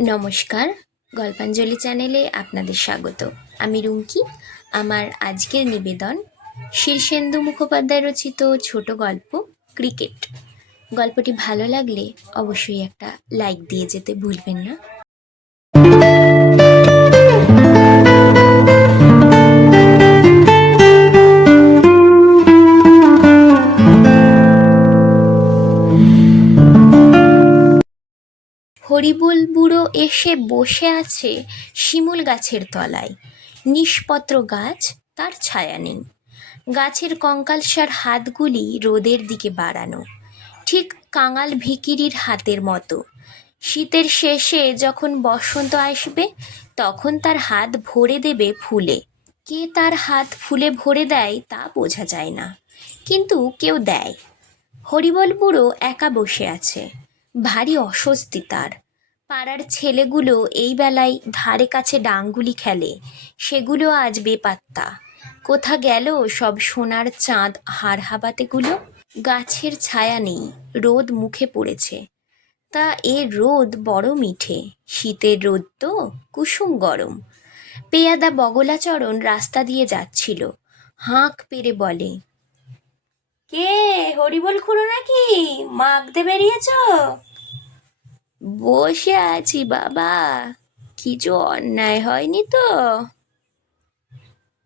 নমস্কার, গল্পাঞ্জলি চ্যানেলে আপনাদের স্বাগত। আমি রুমকি। আমার আজকের নিবেদন, শীর্ষেন্দু মুখোপাধ্যায় রচিত ছোট গল্প, ক্রিকেট। গল্পটি ভালো লাগলে অবশ্যই একটা লাইক দিয়ে যেতে ভুলবেন না। হরিবুল বুড়ো এসে বসে আছে শিমুল গাছের তলায়। নিষ্পত্র গাছ তার ছায়া নেই। গাছের কঙ্কালসার হাতগুলি রোদের দিকে বাড়ানো। ঠিক কাঙাল ভিকিরির হাতের মতো। শীতের শেষে যখন বসন্ত আসবে, তখন তার হাত ভরে দেবে ফুলে। কে তার হাত ফুলে ভরে দেয় তা বোঝা যায় না, কিন্তু কেউ দেয়। হরিবল বুড়ো একা বসে আছে। ভারী অস্বস্তি তার। পাড়ার ছেলেগুলো এই বেলায় ধারে কাছে ডাঙ্গুলি খেলে। সেগুলো আজ বেপাত্তা। কোথা গেল সব সোনার চাঁদ হাড় হাবাতেগুলো গাছের ছায়া নেই, রোদ মুখে পড়েছে। তা এ রোদ বড় মিঠে, শীতের রোদ তো কুসুম গরম। পেয়াদা বগলাচরণ রাস্তা দিয়ে যাচ্ছিল, হাঁক পেরে বলে, কে, হরিবল খুড়ো নাকি? মাগতে বেরিয়েছ? বসে আছি, বাবা। কিছু অন্যায় হয়নি তো?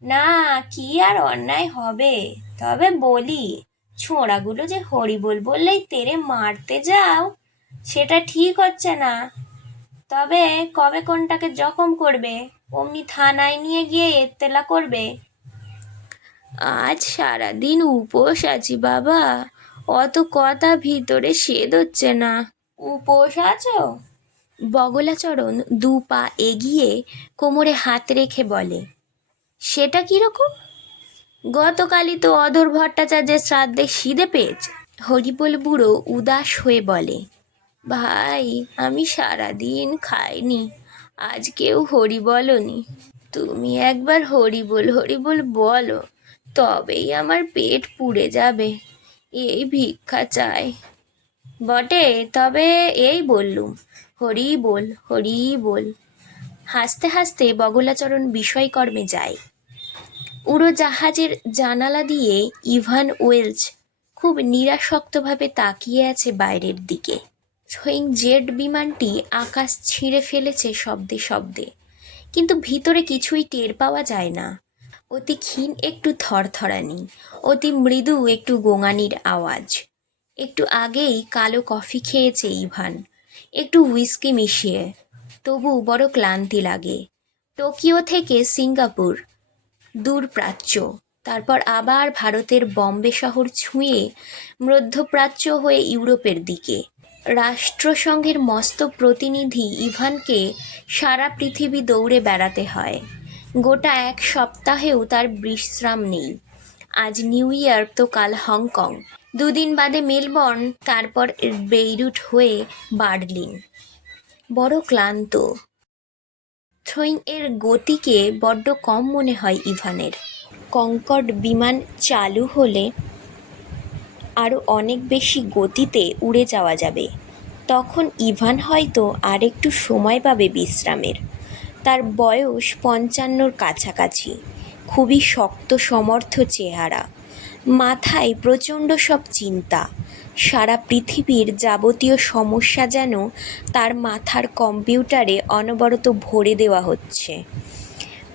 না, কি আর অন্যায় হবে? তবে বলি, ছোঁড়াগুলো যে হরিবল বললেই তেরে মারতে যাও, সেটা ঠিক হচ্ছে না। তবে কবে কোনটাকে জখম করবে? অমনি থানায় নিয়ে গিয়ে এত্তেলা করবে। আজ সারাদিন উপোস আছি, বাবা। অত কথা ভিতরে সেদ হচ্ছে না। উপোস আছো? বগলাচরণ দু পা এগিয়ে কোমরে হাত রেখে বলে, সেটা কীরকম গতকালই তো অধর ভট্টাচার্যের শ্রাদ্ধে খিদে পেয়েছে। হরিবল বুড়ো উদাস হয়ে বলে, ভাই, আমি সারাদিন খাইনি, আজ কেউ হরি বলনি। তুমি একবার হরিবল হরিবল বলো, তবেই আমার পেট পুড়ে যাবে, এই ভিক্ষা চাই। বটে, তবে এই বললুম, হরি বল হরি বল। হাসতে হাসতে বগলাচরণ বিষয়কর্মে যায়। উড়োজাহাজের জানালা দিয়ে ইভান ওয়েলস খুব নিরাসক্তভাবে তাকিয়ে আছে বাইরের দিকে। সোয়িং জেট বিমানটি আকাশ ছিঁড়ে ফেলেছে শব্দে শব্দে, কিন্তু ভিতরে কিছুই টের পাওয়া যায় না। অতি ক্ষীণ একটু থরথরানি, অতি মৃদু একটু গোঙানির আওয়াজ। একটু আগেই কালো কফি খেয়েছে ইভান। একটু হুইস্কি মিশিয়ে। তবু বড় ক্লান্তি লাগে। টোকিও থেকে সিঙ্গাপুর, দূর প্রাচ্য। তারপর আবার ভারতের বম্বে শহর ছুঁয়ে মধ্যপ্রাচ্য হয়ে ইউরোপের দিকে। রাষ্ট্রসংঘের মস্ত প্রতিনিধি ইভানকে সারা পৃথিবী দৌড়ে বেড়াতে হয়। গোটা এক সপ্তাহেও তার বিশ্রাম নেই। আজ নিউ ইয়র্ক তো কাল হংকং। দুদিন বাদে মেলবর্ন, তারপর বেইরুট হয়ে বার্লিন। বড় ক্লান্ত। থ্রোয়িং এর গতিকে বড্ড কম মনে হয় ইভানের। কঙ্কর্ড বিমান চালু হলে আরও অনেক বেশি গতিতে উড়ে যাওয়া যাবে। তখন ইভান হয়তো আর একটু সময় পাবে বিশ্রামের। তার বয়স পঞ্চান্নর কাছাকাছি। খুবই শক্ত, সমর্থ চেহারা। মাথায় প্রচণ্ড সব চিন্তা। সারা পৃথিবীর যাবতীয় সমস্যা যেন তার মাথার কম্পিউটারে অনবরত ভরে দেওয়া হচ্ছে।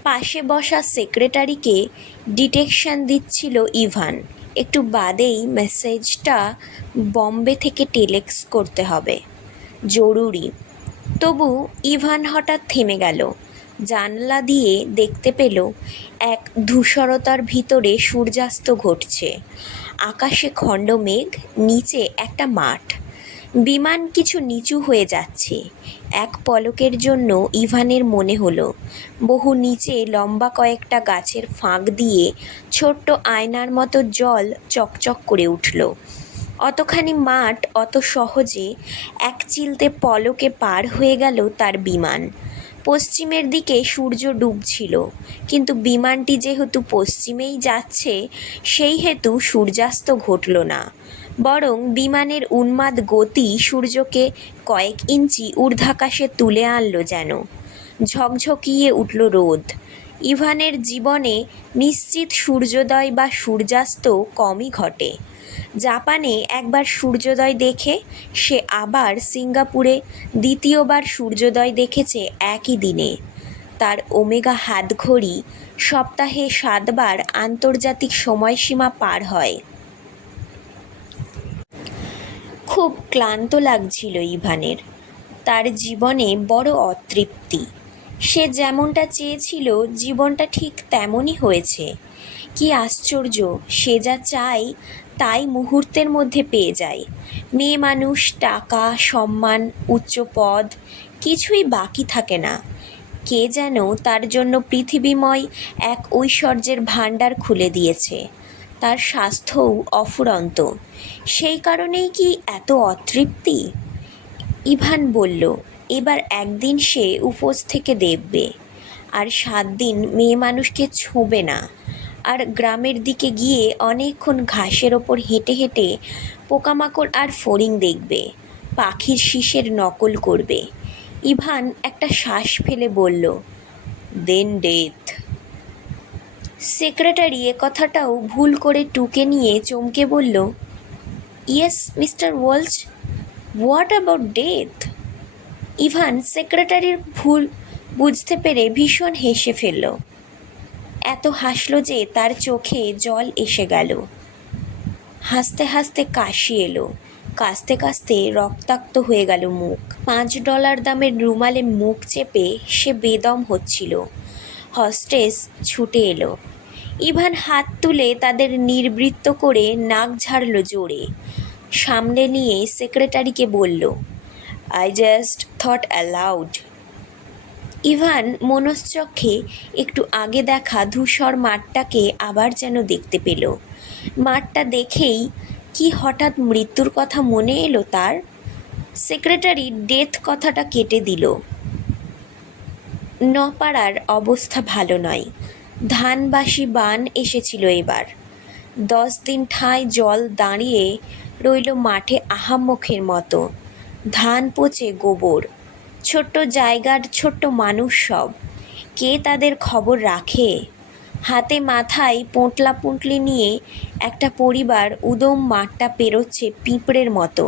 পাশে বসা সেক্রেটারিকে ডিটেকশন দিচ্ছিল ইভান। একটু বাদেই মেসেজটা বম্বে থেকে টেলেক্স করতে হবে। জরুরি। তবু ইভান হঠাৎ থেমে গেল। জানলা দিয়ে দেখতে পেল এক ধূসরতার ভিতরে সূর্যাস্ত ঘটছে। আকাশে খণ্ড মেঘ, নিচে একটা মাঠ। বিমান কিছু নিচু হয়ে যাচ্ছে। এক পলকের জন্য ইভানের মনে হলো, বহু নিচে লম্বা কয়েকটা গাছের ফাঁক দিয়ে ছোট্ট আয়নার মতো জল চকচক করে উঠল। অতখানি মাঠ অত সহজে এক চিলতে পলকে পার হয়ে গেল তার বিমান। পশ্চিমের দিকে সূর্য ডুবছিল। কিন্তু বিমানটি যেহেতু পশ্চিমেই যাচ্ছে, সেই হেতু সূর্যাস্ত ঘটল না। বরং বিমানের উন্মাদ গতি সূর্যকে কয়েক ইঞ্চি ঊর্ধ্বাকাশে তুলে আনলো যেন। ঝকঝকিয়ে উঠল রোদ। ইভানের জীবনে নিশ্চিত সূর্যোদয় বা সূর্যাস্ত কমই ঘটে। জাপানে একবার সূর্যোদয় দেখে সে আবার সিঙ্গাপুরে দ্বিতীয়বার সূর্যোদয় দেখেছে একই দিনে। তার ওমেগা হাতঘড়ি সপ্তাহে সাতবার আন্তর্জাতিক সময়সীমা পার হয়। খুব ক্লান্ত লাগছিল ইভানের। তার জীবনে বড় অতৃপ্তি। সে যেমনটা চেয়েছিল, জীবনটা ঠিক তেমনই হয়েছে। কি আশ্চর্য, সে যা চায় তাই মুহূর্তের মধ্যে পেয়ে যায় মেয়ে মানুষ, টাকা, সম্মান, উচ্চ পদ, কিছুই বাকি থাকে না। কে যেন তার জন্য পৃথিবীময় এক ঐশ্বর্যের ভাণ্ডার খুলে দিয়েছে। তার স্বাস্থ্যও অফুরন্ত। সেই কারণেই কি এত অতৃপ্তি? ইভান বলল, এবার একদিন সে উপোস থেকে দেখবে। আর সাত দিন মেয়ে মানুষকে ছোঁবে না। আর গ্রামের দিকে গিয়ে অনেকক্ষণ ঘাসের ওপর হেঁটে হেঁটে পোকামাকড় আর ফড়িং দেখবে, পাখির শীষের নকল করবে। ইভান একটা শ্বাস ফেলে বলল দেন ডেথ সেক্রেটারি এ কথাটাও ভুল করে টুকে নিয়ে চমকে বলল yes mister Walls what about death Evan সেক্রেটারির ভুল বুঝতে পেরে ভীষণ হেসে ফেলল। এত হাসলো যে তার চোখে জল এসে গেল। হাসতে হাসতে কাশি এলো। কাশতে কাশতে রক্তাক্ত হয়ে গেল মুখ। পাঁচ ডলার দামের রুমালে মুখ চেপে সে বেদম হচ্ছিল। হস্টেস ছুটে এলো। ইভান হাত তুলে তাদের নির্বৃত্ত করে নাক ঝাড়ল জোরে। সামনে নিয়ে সেক্রেটারিকে বলল I just thought aloud Evan মনশ্চক্ষে একটু আগে দেখা ধূসর মাঠটাকে আবার যেন দেখতে পেল। মাঠটা দেখেই কি হঠাৎ মৃত্যুর কথা মনে এলো তার? সেক্রেটারি ডেথ কথাটা কেটে দিল। নপাড়ার অবস্থা ভালো নয়। ধানবাসী বান এসেছিল এবার। দশ দিন ঠাঁই জল দাঁড়িয়ে রইল মাঠে আহাম্মকের মতো। ধান পচে গোবর। ছোট্ট জায়গার ছোট্ট মানুষ সব। কে তাদের খবর রাখে? হাতে মাথায় পোঁটলা পুঁটলি নিয়ে একটা পরিবার উদম মাঠটা পেরোচ্ছে পিঁপড়ের মতো।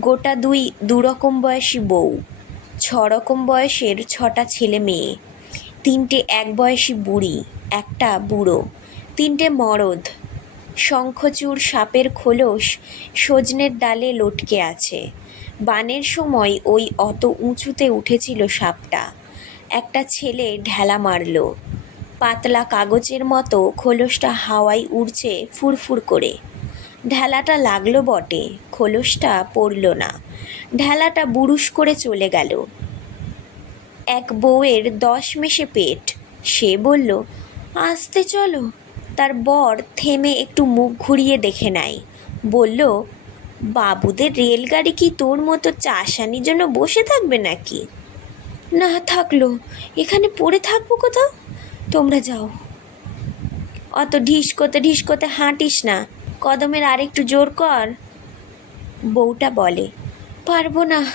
গোটা দুই দুরকম বয়সী বউ ছ রকম বয়সের ছটা ছেলে মেয়ে, তিনটে এক বয়সী বুড়ি, একটা বুড়ো, তিনটে মরদ। শঙ্খচূড় সাপের খোলস সজনের ডালে লটকে আছে। বানের সময় ওই অত উঁচুতে উঠেছিল সাপটা। একটা ছেলে ঢেলা মারল। পাতলা কাগজের মতো খোলসটা হাওয়ায় উড়ছে ফুরফুর করে। ঢেলাটা লাগল বটে, খোলসটা পড়ল না। ঢেলাটা বুরুশ করে চলে গেল। এক বউয়ের দশ মেশে পেট। সে বলল, আসতে চলো। তার বর থেমে একটু মুখ ঘুরিয়ে দেখে নেয়। বলল বাবুদের রেলগাড়ি কি তোর মতো চাষানির জন্য বসে থাকবে নাকি? না থাকল। এখানে পড়ে থাকব কোথাও? তোমরা যাও। অত ঢিসকোতে ঢিসকোতে হাঁটিস না। কদমের আরেকটু জোর কর। বউটা বলে, পারব না।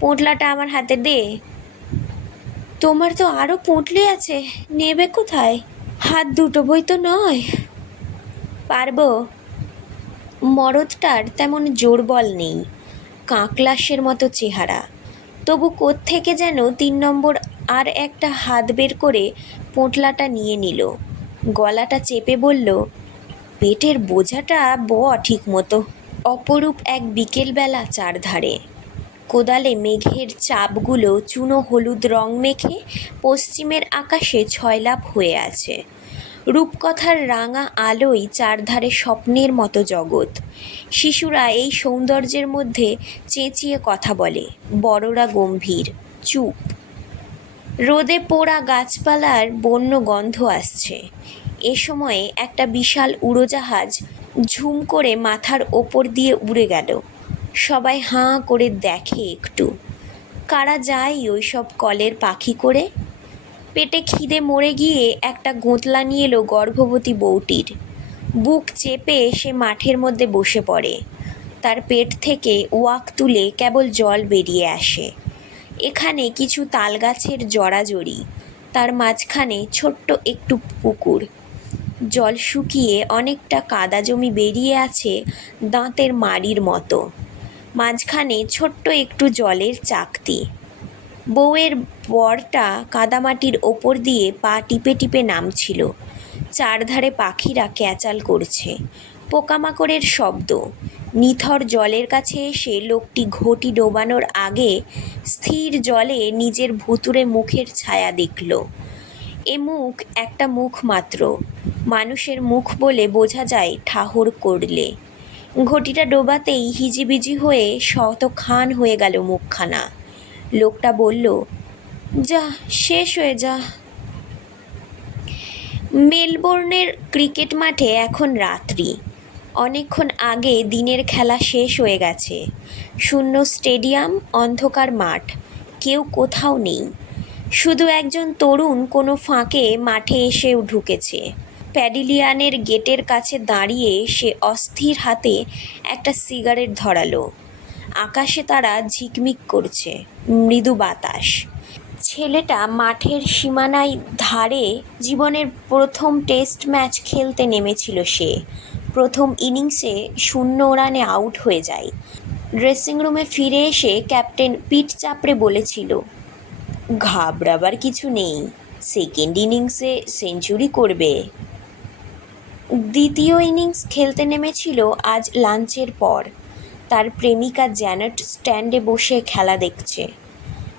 পোঁটলাটা আমার হাতে দে। তোমার তো আরও পুঁটলি আছে। নেবে কোথায়? হাত দুটো বই তো নয়। পারব? মরদটার তেমন জোর বল নেই, কাঁকলাসের মতো চেহারা। তবু কোত্থেকে যেন তিন নম্বর আর একটা হাত বের করে পোঁটলাটা নিয়ে নিল। গলাটা চেপে বলল, পেটের বোঝাটা ব ঠিক মতো অপরূপ এক বিকেলবেলা চারধারে। কোদালে মেঘের চাপগুলো চুনো হলুদ রং মেখে পশ্চিমের আকাশে ছয়লাভ হয়ে আছে। রূপকথার রাঙা আলোয় চারধারে স্বপ্নের মতো জগৎ। শিশুরা এই সৌন্দর্যের মধ্যে চেঁচিয়ে কথা বলে, বড়রা গম্ভীর, চুপ। রোদে পোড়া গাছপালার বন্য গন্ধ আসছে। এ সময়ে একটা বিশাল উড়োজাহাজ ঝুম করে মাথার ওপর দিয়ে উড়ে গেল। সবাই হাঁ করে দেখে একটু। কারা যায় ওই সব কলের পাখি করে? পেটে খিদে মরে গিয়ে একটা গোঁতলা নিয়ে এলো গর্ভবতী বউটির। বুক চেপে সে মাঠের মধ্যে বসে পড়ে। তার পেট থেকে ওয়াক তুলে কেবল জল বেরিয়ে আসে। এখানে কিছু তালগাছের জড়াজড়ি, তার মাঝখানে ছোট্ট একটু পুকুর। জল শুকিয়ে অনেকটা কাদা জমি বেরিয়ে আছে দাঁতের মাড়ির মতো। মাঝখানে ছোট্ট একটু জলের চাকতি। বউয়ের বরটা কাদামাটির ওপর দিয়ে পা টিপে টিপে নামছিল। চারধারে পাখিরা ক্যাচাল করছে। পোকামাকড়ের শব্দ। নিথর জলের কাছে এসে লোকটি ঘটি ডোবানোর আগে স্থির জলে নিজের ভুতুরে মুখের ছায়া দেখল। এ মুখ একটা মুখ মাত্র। মানুষের মুখ বলে বোঝা যায় ঠাহর করলে। ঘটিটা ডোবাতেই হিজিবিজি হয়ে শত খান হয়ে গেল মুখখানা। লোকটা বলল, যা, শেষ হয়ে যা। মেলবোর্নের ক্রিকেট মাঠে এখন রাত্রি। অনেকক্ষণ আগে দিনের খেলা শেষ হয়ে গেছে। শূন্য স্টেডিয়াম, অন্ধকার মাঠ, কেউ কোথাও নেই। শুধু একজন তরুণ কোনো ফাঁকে মাঠে এসে ঢুকেছে। প্যাডিলিয়ানের গেটের কাছে দাঁড়িয়ে সে অস্থির হাতে একটা সিগারেট ধরালো। আকাশে তারা ঝিকমিক করছে, মৃদু বাতাস। ছেলেটা মাঠের সীমানায় ধারে জীবনের প্রথম টেস্ট ম্যাচ খেলতে নেমেছিল সে। প্রথম ইনিংসে শূন্য রানে আউট হয়ে যায়। ড্রেসিং রুমে ফিরে এসে ক্যাপ্টেন পিঠ চাপড়ে বলেছিল, ঘাবড়াবার কিছু নেই, সেকেন্ড ইনিংসে সেঞ্চুরি করবে। দ্বিতীয় ইনিংস খেলতে নেমেছিল আজ লাঞ্চের পর। তার প্রেমিকা জ্যানেট স্ট্যান্ডে বসে খেলা দেখছে।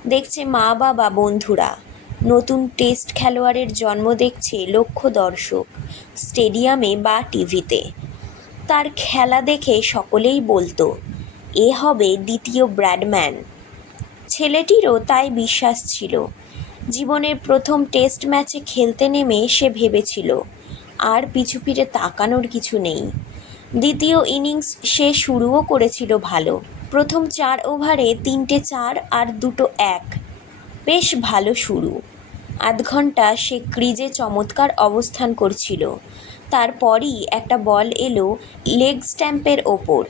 দেখছে মা, বাবা, বন্ধুরা। নতুন টেস্ট খেলোয়াড়ের জন্ম দেখছে লক্ষ দর্শক স্টেডিয়ামে বা টিভিতে। তার খেলা দেখে সকলেই বলতো, এ হবে দ্বিতীয় ব্র্যাডম্যান। ছেলেটিরও তাই বিশ্বাস ছিল। জীবনের প্রথম টেস্ট ম্যাচে খেলতে নেমে সে ভেবেছিল, আর পিছু ফিরে তাকানোর কিছু নেই। দ্বিতীয় ইনিংস সে শুরুও করেছিল ভালো। প্রথম চার ওভারে তিনটে চার আর দুটো এক। বেশ ভালো শুরু। আধ ঘণ্টা সে ক্রিজে চমৎকার অবস্থান করছিল। তারপরই একটা বল এলো লেগ স্ট্যাম্পের ওপর।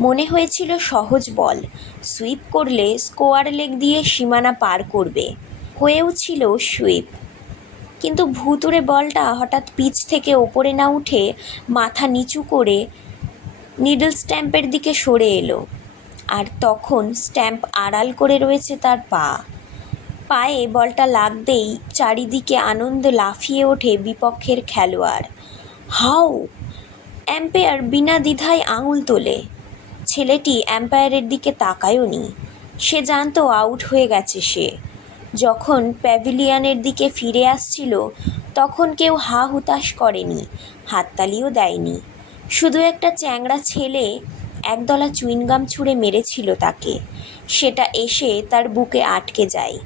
মনে হয়েছিল সহজ বল। সুইপ করলে স্কোয়ার লেগ দিয়ে সীমানা পার করবে। হয়েও ছিল সুইপ। কিন্তু ভুতুরে বলটা হঠাৎ পিচ থেকে ওপরে না উঠে মাথা নিচু করে নিডল স্ট্যাম্পের দিকে সরে এলো। আর তখন স্ট্যাম্প আড়াল করে রয়েছে তার পা। পায়ে বলটা লাগতেই চারিদিকে আনন্দ লাফিয়ে ওঠে বিপক্ষের খেলোয়াড়। হাউ অ্যাম্পায়ার বিনা দ্বিধায় আঙুল তোলে। ছেলেটি অ্যাম্পায়ারের দিকে তাকায়ওনি সে জানতো আউট হয়ে গেছে সে। যখন প্যাভিলিয়নের দিকে ফিরে আসছিল, তখন কেউ হা হুতাশ করেনি, হাততালিও দেয়নি। শুধু একটা চ্যাংড়া ছেলে একদলা চুইনগাম ছুঁড়ে মেরেছিল তাকে। সেটা এসে তার বুকে আটকে যায়।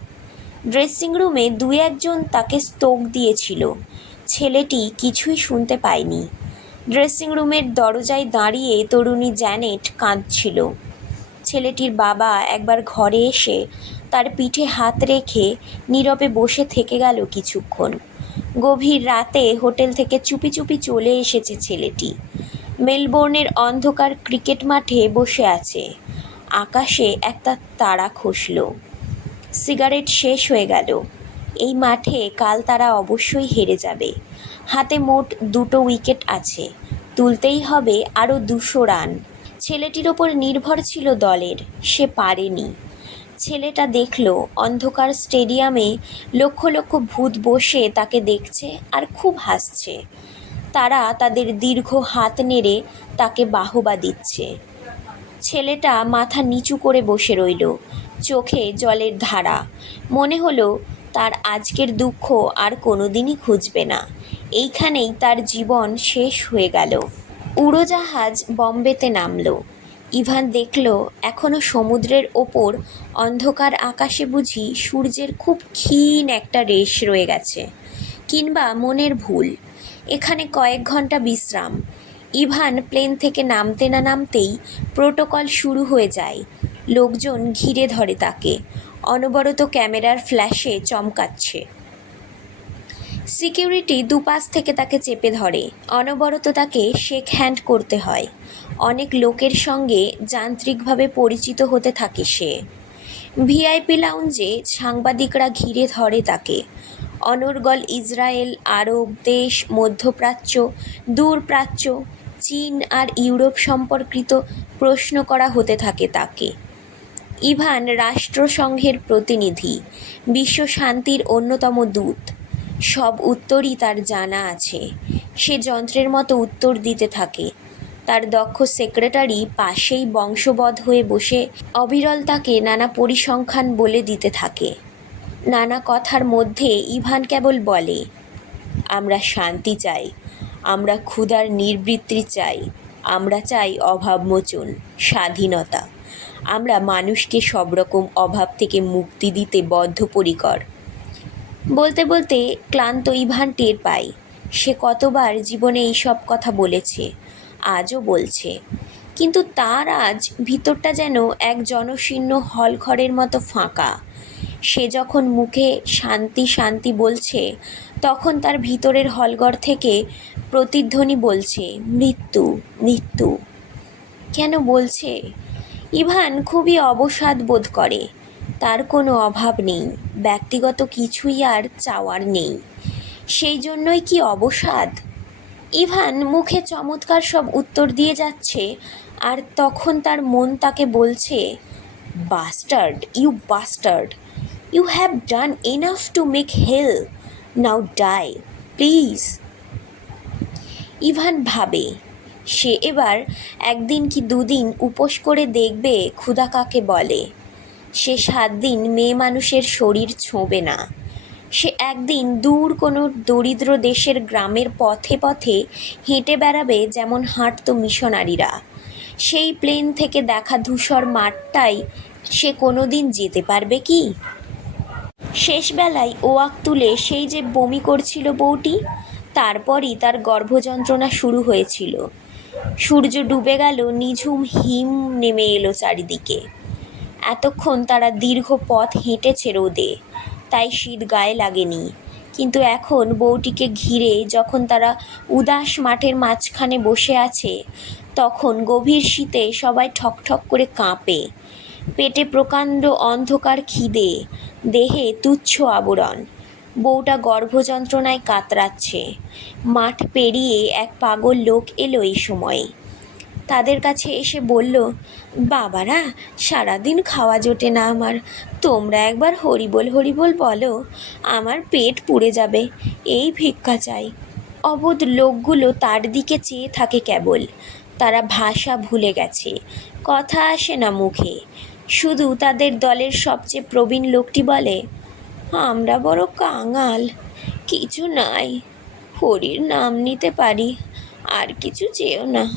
ড্রেসিং রুমে দু একজন তাকে স্তোক দিয়েছিল। ছেলেটি কিছুই শুনতে পায়নি। ড্রেসিং রুমের দরজায় দাঁড়িয়ে তরুণী জ্যানেট কাঁদছিল। ছেলেটির বাবা একবার ঘরে এসে তার পিঠে হাত রেখে নীরবে বসে থেকে গেল কিছুক্ষণ। গভীর রাতে হোটেল থেকে চুপি চুপি চলে এসেছে ছেলেটি। মেলবোর্নের অন্ধকার ক্রিকেট মাঠে বসে আছে। আকাশে একটা তারা খসল। সিগারেট শেষ হয়ে গেল। এই মাঠে কাল তারা অবশ্যই হেরে যাবে। হাতে মোট দুটো উইকেট আছে। তুলতেই হবে আরও দুশো রান। ছেলেটির ওপর নির্ভর ছিল দলের। সে পারেনি। ছেলেটা দেখল, অন্ধকার স্টেডিয়ামে লক্ষ লক্ষ ভূত বসে তাকে দেখছে আর খুব হাসছে। তারা তাদের দীর্ঘ হাত নেড়ে তাকে বাহবা দিচ্ছে। ছেলেটা মাথা নিচু করে বসে রইল, চোখে জলের ধারা। মনে হলো, তার আজকের দুঃখ আর কোনোদিনই খুঁজবে না। এইখানেই তার জীবন শেষ হয়ে গেল। উড়োজাহাজ বম্বেতে নামলো। ইভান দেখল এখনও সমুদ্রের ওপর অন্ধকার আকাশে বুঝি সূর্যের খুব ক্ষীণ একটা রেশ রয়ে গেছে, কিংবা মনের ভুল। এখানে কয়েক ঘণ্টা বিশ্রাম। ইভান প্লেন থেকে নামতে না নামতেই প্রোটোকল শুরু হয়ে যায়। লোকজন ঘিরে ধরে তাকে। অনবরত ক্যামেরার ফ্ল্যাশে চমকাচ্ছে। সিকিউরিটি দুপাশ থেকে তাকে চেপে ধরে। অনবরত তাকে শেক হ্যান্ড করতে হয়। অনেক লোকের সঙ্গে যান্ত্রিকভাবে পরিচিত হতে থাকে সে। ভিআইপি লাউঞ্জে সাংবাদিকরা ঘিরে ধরে তাকে। অনর্গল ইসরায়েল, আরব দেশ, মধ্যপ্রাচ্য, দূরপ্রাচ্য, চীন আর ইউরোপ সম্পর্কিত প্রশ্ন করা হতে থাকে তাকে। ইভান রাষ্ট্রসংঘের প্রতিনিধি, বিশ্ব শান্তির অন্যতম দূত। সব উত্তরই তার জানা আছে। সে যন্ত্রের মতো উত্তর দিতে থাকে। তার দক্ষ সেক্রেটারি পাশেই বংশবধ হয়ে বসে অবিরল তাকে নানা পরিসংখ্যান বলে দিতে থাকে। নানা কথার মধ্যে ইভান কেবল বলে, আমরা শান্তি চাই, আমরা ক্ষুধার নিবৃত্তি চাই, আমরা চাই অভাবমোচন, স্বাধীনতা। আমরা মানুষকে সব রকম অভাব থেকে মুক্তি দিতে বদ্ধপরিকর। বলতে বলতে ক্লান্ত ইভান টের পায়, সে কতবার জীবনে এইসব কথা বলেছে আজও বলছে। কিন্তু তার আজ ভিতরটা যেন এক জনশীর্ণ হলঘরের মতো ফাঁকা। সে যখন মুখে শান্তি শান্তি বলছে, তখন তার ভিতরের হলঘর থেকে প্রতিধ্বনি বলছে, মৃত্যু মৃত্যু। কেন বলছে? ইভান খুবই অবসাদ বোধ করে। তার কোনো অভাব নেই, ব্যক্তিগত কিছুই আর চাওয়ার নেই। সেই জন্যই কি অবসাদ? ইভান মুখে চমৎকার সব উত্তর দিয়ে যাচ্ছে আর তখন তার মন তাকে বলছে bastard you bastard you have done enough to make hell now die please Evan ভাবে, সে এবার একদিন কি দুদিন উপোস করে দেখবে ক্ষুধা কাকে বলে? সে সাত দিন মেয়ে মানুষের শরীর ছোঁবে না। সে একদিন দূর কোনো দরিদ্র দেশের গ্রামের পথে পথে হেঁটে বেড়াবে যেমন হাঁটতো মিশনারিরা। সেই প্লেন থেকে দেখা ধূসর মাঠটাই সে কোনো দিন যেতে পারবে কি? শেষবেলায় ওয়াক তুলে সেই যে বমি করছিল বউটি, তারপরই তার গর্ভযন্ত্রণা শুরু হয়েছিল। সূর্য ডুবে গেল, নিঝুম হিম নেমে এলো চারিদিকে। এতক্ষণ তারা দীর্ঘ পথ হেঁটেছে রোদে। তাই শীত গায়ে লাগেনি। কিন্তু এখন বউটিকে ঘিরে যখন তারা উদাস মাঠের মাঝখানে বসে আছে, তখন গভীর শীতে সবাই ঠকঠক করে কাঁপে। পেটে প্রকাণ্ড অন্ধকার খিদে, দেহে তুচ্ছ আবরণ। বউটা গর্ভযন্ত্রণায় কাতরাচ্ছে। মাঠ পেরিয়ে এক পাগল লোক এলো এই সময়ে। তাদের কাছে এসে বলল বাবারা, সারাদিন খাওয়া জোটে না আমার। তোমরা একবার হরিবোল হরিবোল বলো, আমার পেট পুড়ে যাবে, এই ভিক্ষা চাই। অবোধ লোকগুলো তার দিকে চেয়ে থাকে কেবল। তারা ভাষা ভুলে গেছে, কথা আসে না মুখে। শুধু তাদের দলের সবচেয়ে প্রবীণ লোকটি বলে, আমরা বড় কাঙাল, কিছু নাই, হরির নাম নিতে পারি, আর কিছু চেয়েও না।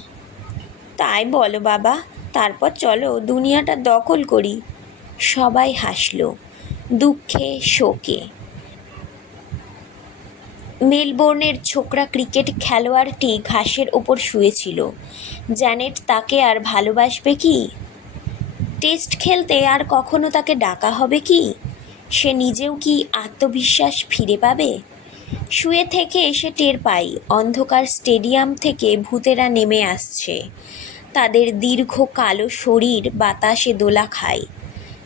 তাই বলো বাবা তারপর চলো দুনিয়াটা দখল করি। সবাই হাসলো, দুঃখে, শোকে। মেলবোর্নের ছোকরা ক্রিকেট খেলোয়াড়টি ঘাসের ওপর শুয়েছিল। জ্যানেট তাকে আর ভালোবাসবে কি? টেস্ট খেলতে আর কখনো তাকে ডাকা হবে কি? সে নিজেও কি আত্মবিশ্বাস ফিরে পাবে? শুয়ে থেকে এসে টের পাই, অন্ধকার স্টেডিয়াম থেকে ভূতেরা নেমে আসছে। তাদের দীর্ঘ কালো শরীর বাতাসে দোলা খায়।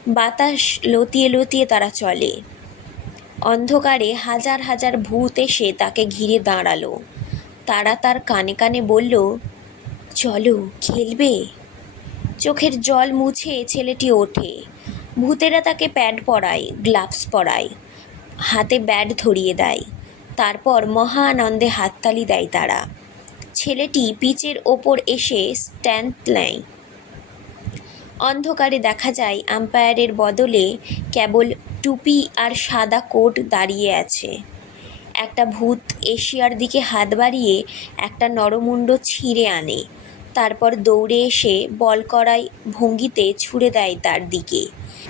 বাতাস লতিয়ে লতিয়ে তারা চলে। অন্ধকারে হাজার হাজার ভূত এসে তাকে ঘিরে দাঁড়াল। তারা তার কানে কানে বলল, চলো, খেলবে? চোখের জল মুছে ছেলেটি ওঠে। ভূতেরা তাকে প্যাড পরায়, গ্লাভস পরায়, হাতে ব্যাট ধরিয়ে দেয়। তারপর মহা আনন্দে হাততালি দেয় তারা। ছেলেটি পিচের ওপর এসে স্ট্যান্ড নেয়। অন্ধকারে দেখা যায়, আম্পায়ারের বদলে কেবল টুপি আর সাদা কোট দাঁড়িয়ে আছে। একটা ভূত এশিয়ার দিকে হাত বাড়িয়ে একটা নরমুণ্ড ছিঁড়ে আনে। তারপর দৌড়ে এসে বল করাই ভঙ্গিতে ছুঁড়ে দেয় তার দিকে।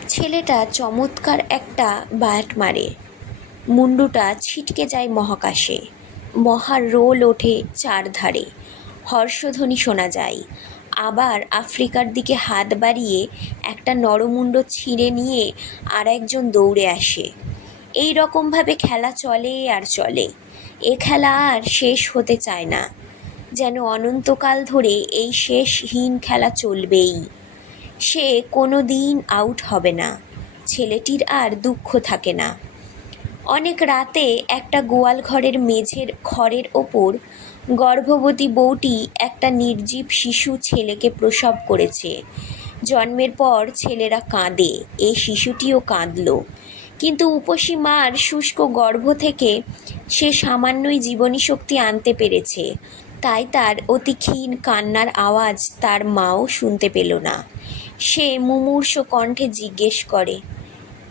ছেলেটা চমৎকার একটা ব্যাট মারে। মুন্ডুটা ছিটকে যায় মহাকাশে। মহার রোল ওঠে চারধারে। হর্ষধ্বনি শোনা যায়। আবার আফ্রিকার দিকে হাত বাড়িয়ে একটা নরমুণ্ড ছিঁড়ে নিয়ে আর একজন দৌড়ে আসে। এই রকমভাবে খেলা চলে আর চলে। এ খেলা আর শেষ হতে চায় না। যেন অনন্তকাল ধরে এই শেষহীন খেলা চলবেই। সে কোনো দিন আউট হবে না। ছেলেটির আর দুঃখ থাকে না। অনেক রাতে একটা গোয়াল ঘরের মেঝের খড়ের ওপর গর্ভবতী বউটি একটা নির্জীব শিশু ছেলেকে প্রসব করেছে। জন্মের পর ছেলেরা কাঁদে এই শিশুটিও কাঁদল। কিন্তু উপসী মার শুষ্ক গর্ভ থেকে সে সামান্যই জীবনী শক্তি আনতে পেরেছে। তাই তার অতি ক্ষীণ কান্নার আওয়াজ তার মাও শুনতে পেল না। সে মুমূর্ষ কণ্ঠে জিজ্ঞেস করে,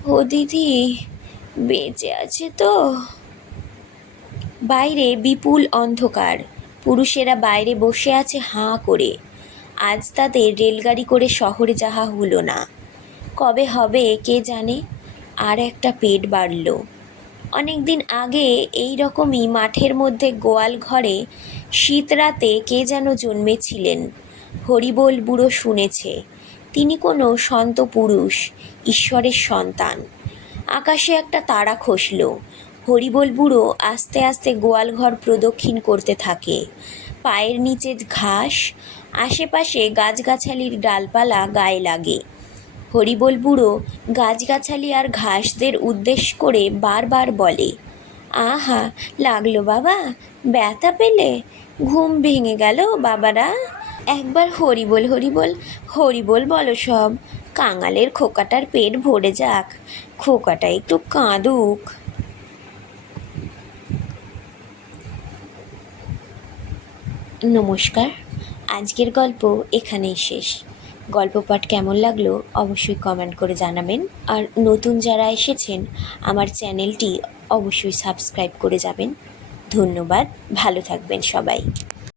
ও দিদি বেঁচে আছে তো। বাইরে বিপুল অন্ধকার। পুরুষেরা বাইরে বসে আছে হাঁ করে। আজ তাদের রেলগাড়ি করে শহরে যাওয়া হলো না। কবে হবে কে জানে? আর একটা পেট বাড়ল। অনেক দিন আগে এই রকমই মাঠের মধ্যে গোয়াল ঘরে শীত রাতে কে যেন জন্মেছিলেন। হরিবোল বুড়ো শুনেছে, তিনি কোনো সন্ত পুরুষ, ঈশ্বরের সন্তান। আকাশে একটা তারা খসল। হরিবোল বুড়ো আস্তে আস্তে গোয়ালঘর প্রদক্ষিণ করতে থাকে। পায়ের নিচে ঘাস, আশেপাশে গাছগাছালির ডালপালা গায়ে লাগে। হরিবোল বুড়ো গাছগাছালি আর ঘাসদের উদ্দেশ্য করে বারবার বলে, আহা, লাগল বাবা, ব্যথা পেলে? ঘুম ভেঙে গেল বাবারা? একবার হরিবোল হরিবোল হরিবোল বলো সব, কাঙালের খোকাটার পেট ভরে যাক খোকাটা একটু কাঁদুক। নমস্কার, আজকের গল্প এখানেই শেষ। গল্প পাঠ কেমন লাগল অবশ্যই কমেন্ট করে জানাবেন। আর নতুন যারা এসেছেন, আমার চ্যানেলটি অবশ্যই সাবস্ক্রাইব করে যাবেন। ধন্যবাদ, ভালো থাকবেন সবাই।